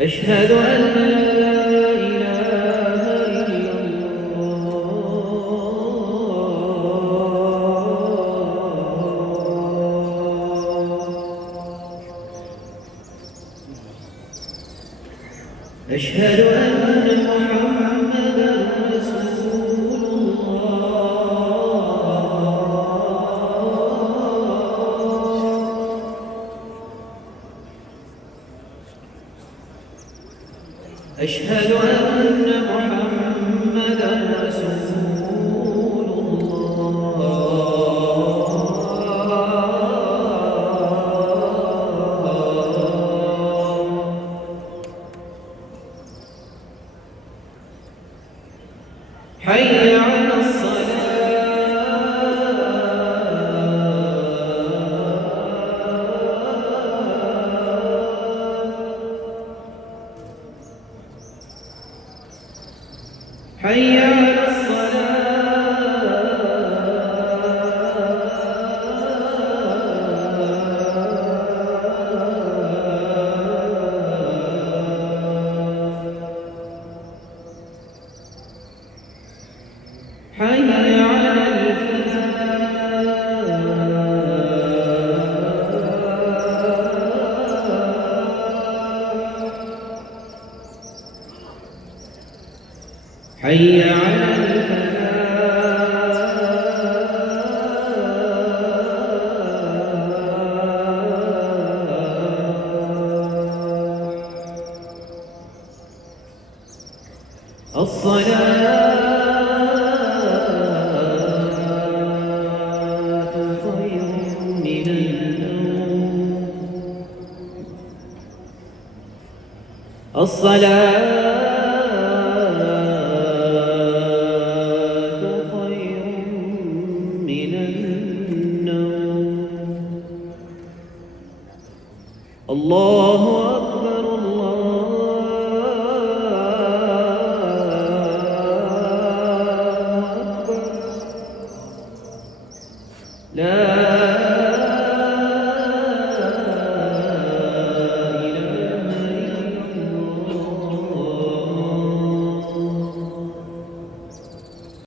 أشهد أن لا إله إلا الله. أشهد أن محمدًا رسول الله. أشهد أن محمدًا رسول الله. حي على حي على حي على حي على الصلاة خير من النوم. الصلاة